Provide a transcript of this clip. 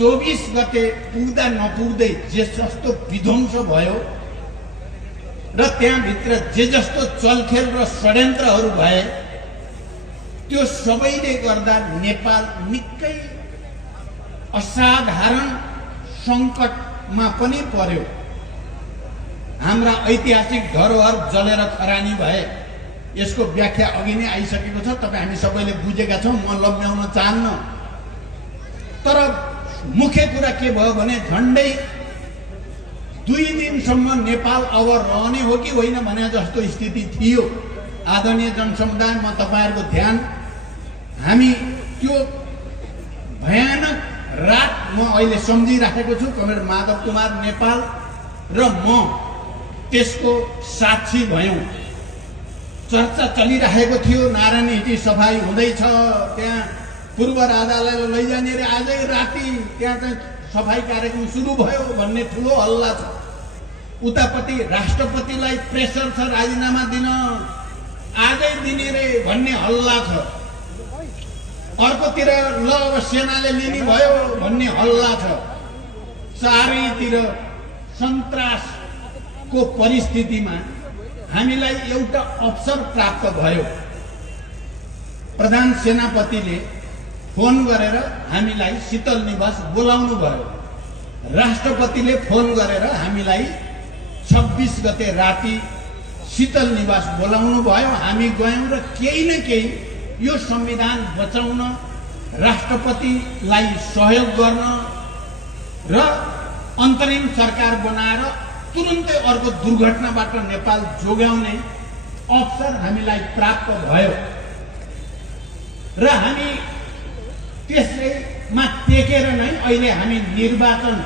24 गते पुग्दा नपुग्दै जे जस्तो विध्वंस भयो र त्यहाँभित्र जे जस्तो चलखेल र षड्यन्त्रहरू भए त्यो सबैले गर्दा नेपाल निकै असाधारण संकटमा पनि पर्यो। हाम्रा ऐतिहासिक धरोहर जलेर खरानी भए। यसको व्याख्या अघि नै आइसकेको छ, तपाई हामी सबैले बुझेका छौं, म लम्ब्याउन चाहन्न। तर मुख्य कुरा के भयो भने झण्डै 2 दिनसम्म नेपाल अब रहने हो कि होइन भने जस्तो स्थिति थियो। आदरणीय जनसमुदाय, म तपाईहरुको ध्यान हामी त्यो भयानक रात म अहिले सम्झिराखेको छु। कमरेड माधव कुमार नेपाल र म त्यसको साक्षी भयौं। चर्चा चलिरहेको थियो, नारायण हिटी सफाई हुँदैछ, त्यहाँ पूर्व राजालाई लैजाने रे आजै राति त्यहाँ चाहिँ सफाई कार्यक्रम सुरु भयो भन्ने ठुलो हल्ला छ। उतापट्टि राष्ट्रपतिलाई प्रेसर छ राजीनामा दिन, आजै दिने रे भन्ने हल्ला छ। अर्कोतिर ल अब सेनाले लिने भयो भन्ने हल्ला छ। चारैतिर सन्तासको परिस्थितिमा हामीलाई एउटा अवसर प्राप्त भयो। प्रधान सेनापतिले फोन गरेर हामीलाई शीतल निवास बोलाउनु भयो। राष्ट्रपतिले फोन गरेर हामीलाई 26 गते राति शीतल निवास बोलाउनु भयो। हामी गयौं र केही न केही यो संविधान बचाउन, राष्ट्रपतिलाई सहयोग गर्न र अन्तरिम सरकार बनाएर तुरुन्तै अर्को दुर्घटनाबाट नेपाल जोगाउने अवसर हामीलाई प्राप्त भयो। र हामी त्यसैमा टेकेर नै अहिले हामी निर्वाचन